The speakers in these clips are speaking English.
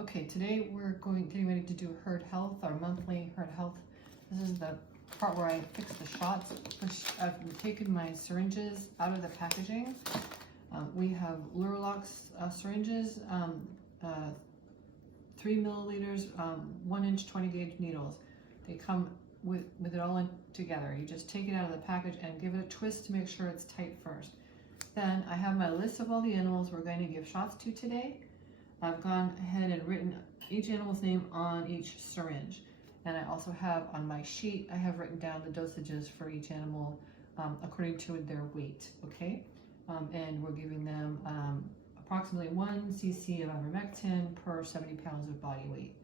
Okay, today we're getting ready to do herd health, our monthly herd health. This is the part where I fix the shots. I've taken my syringes out of the packaging. We have Luralox syringes, 3 milliliters, 1 inch 20 gauge needles. They come with it all in together. You just take it out of the package and give it a twist to make sure it's tight first. Then I have my list of all the animals we're going to give shots to today. I've gone ahead and written each animal's name on each syringe. And I also have on my sheet, I have written down the dosages for each animal according to their weight, okay? And we're giving them approximately 1 cc of ivermectin per 70 pounds of body weight.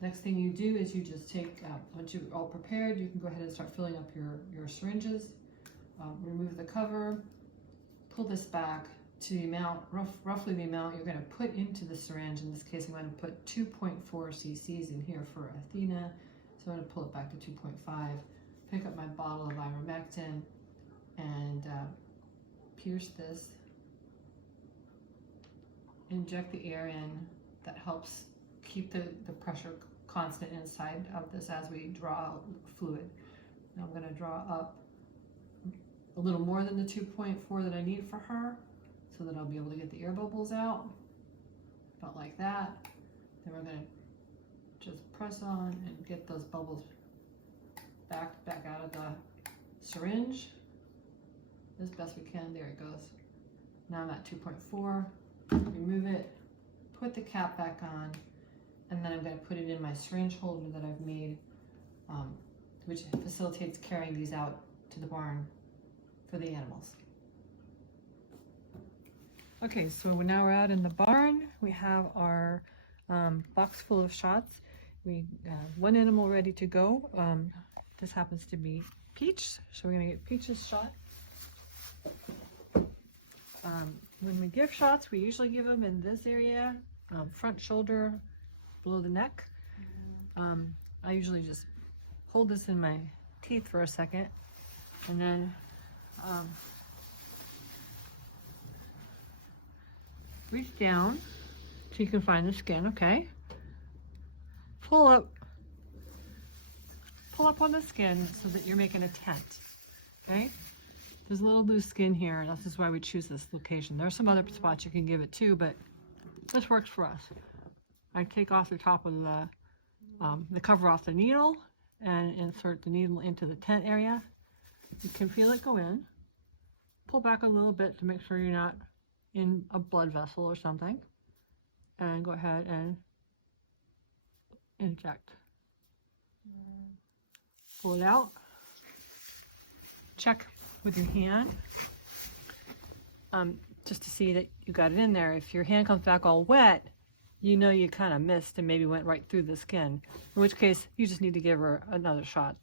Next thing you do is you just take, once you're all prepared, you can go ahead and start filling up your syringes. Remove the cover, pull this back to the amount, roughly the amount you're going to put into the syringe. In this case, I'm going to put 2.4 cc's in here for Athena. So I'm going to pull it back to 2.5, pick up my bottle of ivermectin, and pierce this, inject the air in. That helps keep the pressure constant inside of this as we draw out fluid. Now I'm going to draw up a little more than the 2.4 that I need for her, so that I'll be able to get the air bubbles out, about like that. Then we're going to just press on and get those bubbles back out of the syringe as best we can. There it goes. Now I'm at 2.4. Remove it, put the cap back on, and then I'm going to put it in my syringe holder that I've made, which facilitates carrying these out to the barn for the animals. Okay, so now we're out in the barn. We have our box full of shots. We have one animal ready to go. This happens to be Peach, so we're going to get Peach's shot. When we give shots, we usually give them in this area, front shoulder, below the neck. I usually just hold this in my teeth for a second, and then reach down so you can find the skin, okay? Pull up on the skin so that you're making a tent, okay? There's a little loose skin here, and this is why we choose this location. There's some other spots you can give it to, but this works for us. I take off the top of the cover off the needle and insert the needle into the tent area. You can feel it go in. Pull back a little bit to make sure you're not in a blood vessel or something, and go ahead and inject. Pull it out. Check with your hand just to see that you got it in there. If your hand comes back all wet, you know you kind of missed and maybe went right through the skin, in which case you just need to give her another shot.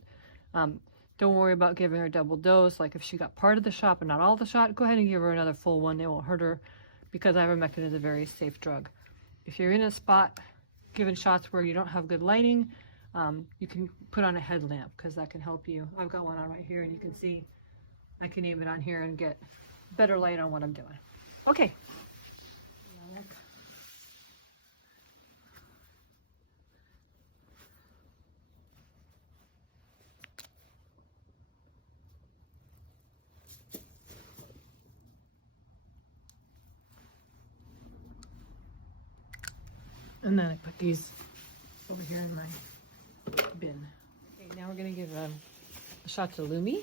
Don't worry about giving her double dose. Like if she got part of the shot but not all the shot, go ahead and give her another full one. It won't hurt her because ivermectin is a very safe drug. If you're in a spot giving shots where you don't have good lighting, you can put on a headlamp because that can help you. I've got one on right here, and you can see I can aim it on here and get better light on what I'm doing. Okay. And then I put these over here in my bin. Okay, now we're going to give a shot to Lumi.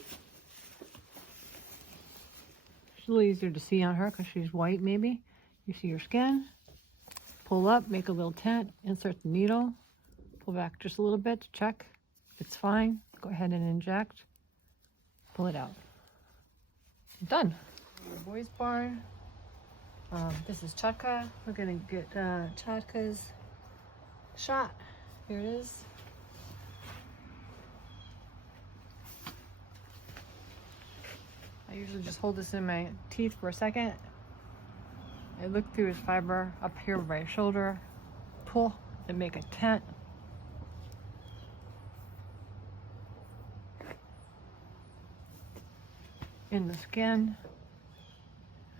It's a little easier to see on her because she's white maybe. You see her skin. Pull up, make a little tent, insert the needle, pull back just a little bit to check if it's fine. Go ahead and inject. Pull it out. Done. Your boy's barn. This is Chatka. We're gonna get Chatka's shot. Here it is. I usually just hold this in my teeth for a second. I look through his fiber up here by his shoulder, pull and make a tent. In the skin.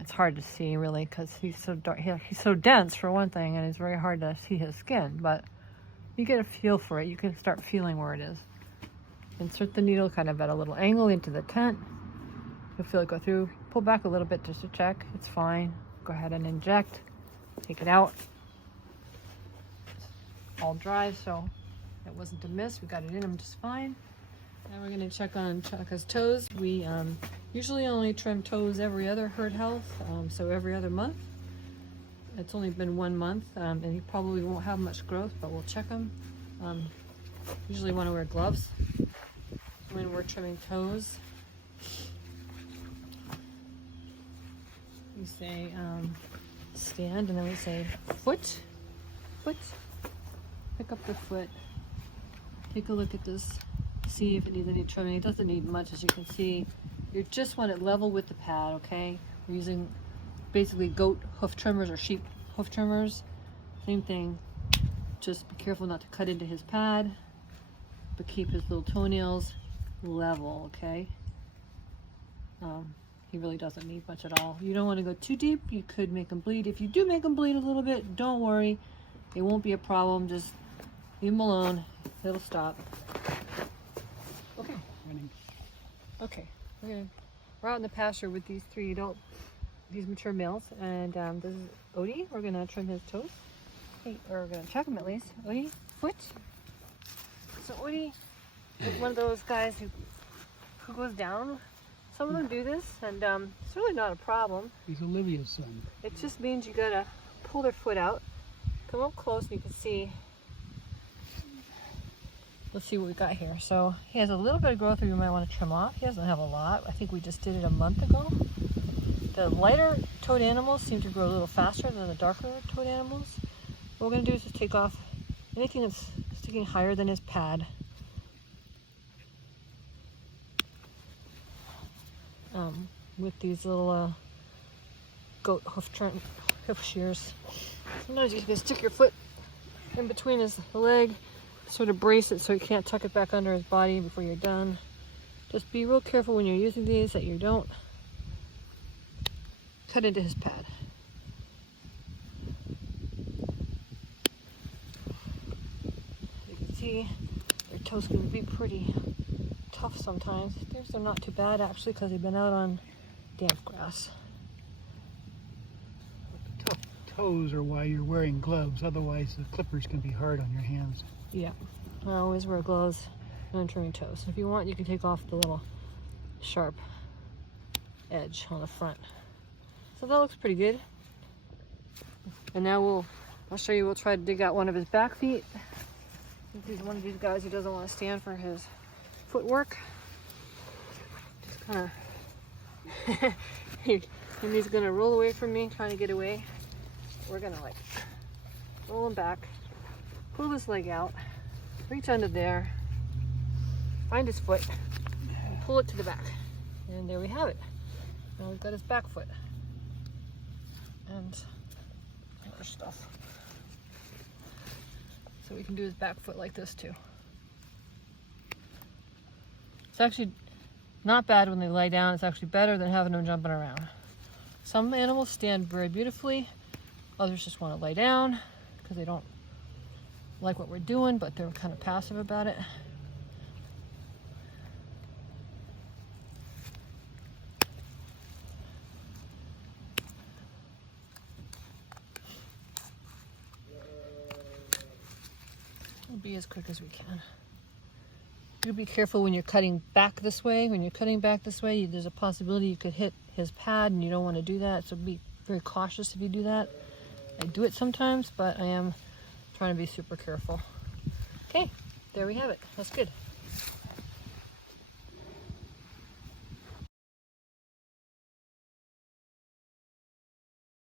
It's hard to see really because he's so dark. He's so dense for one thing, and it's very hard to see his skin. But you get a feel for it. You can start feeling where it is. Insert the needle kind of at a little angle into the tent. You'll feel it go through. Pull back a little bit just to check. It's fine. Go ahead and inject. Take it out. It's all dry, so it wasn't a miss. We got it in him just fine. Now we're going to check on Chaka's toes. We usually only trim toes every other Herd Health, so every other month. It's only been 1 month, and he probably won't have much growth, but we'll check him. Usually want to wear gloves when we're trimming toes. We say stand, and then we say foot. Pick up the foot. Take a look at this. See if it needs any trimming. It doesn't need much, as you can see. You just want it level with the pad, okay? We're using basically goat hoof trimmers or sheep hoof trimmers. Same thing. Just be careful not to cut into his pad, but keep his little toenails level, okay? He really doesn't need much at all. You don't want to go too deep. You could make him bleed. If you do make him bleed a little bit, don't worry. It won't be a problem. Just leave him alone. It'll stop. Okay. Okay. We're out in the pasture with these these mature males, and this is Odie. We're gonna trim his toes. Hey, or we're gonna check him at least. Odie, foot. So Odie is one of those guys who goes down. Some of them do this, and it's really not a problem. He's Olivia's son. It just means you gotta pull their foot out. Come up close and you can see. Let's see what we got here. So he has a little bit of growth that you might want to trim off. He doesn't have a lot. I think we just did it a month ago. The lighter toed animals seem to grow a little faster than the darker toed animals. What we're going to do is just take off anything that's sticking higher than his pad. With these little goat hoof shears. Sometimes you can stick your foot in between his leg, sort of brace it so you can't tuck it back under his body before you're done. Just be real careful when you're using these that you don't cut into his pad. You can see their toes can be pretty tough sometimes. They're not too bad actually because they've been out on damp grass. Tough toes are why you're wearing gloves. Otherwise, the clippers can be hard on your hands. Yeah, I always wear gloves when I'm trimming toes. If you want, you can take off the little sharp edge on the front. So that looks pretty good. And now I'll show you. We'll try to dig out one of his back feet. He's one of these guys who doesn't want to stand for his footwork. Just kind of, and he's gonna roll away from me, trying to get away. We're gonna like roll him back, pull his leg out, reach under there, find his foot, and pull it to the back. And there we have it. Now we've got his back foot. And other stuff. So we can do his back foot like this too. It's actually not bad when they lie down. It's actually better than having them jumping around. Some animals stand very beautifully. Others just want to lay down because they don't like what we're doing, but they're kind of passive about it. We'll be as quick as we can. You be careful when you're cutting back this way. When you're cutting back this way, there's a possibility you could hit his pad, and you don't want to do that. So be very cautious if you do that. I do it sometimes, but I am trying to be super careful. Okay, there we have it. That's good.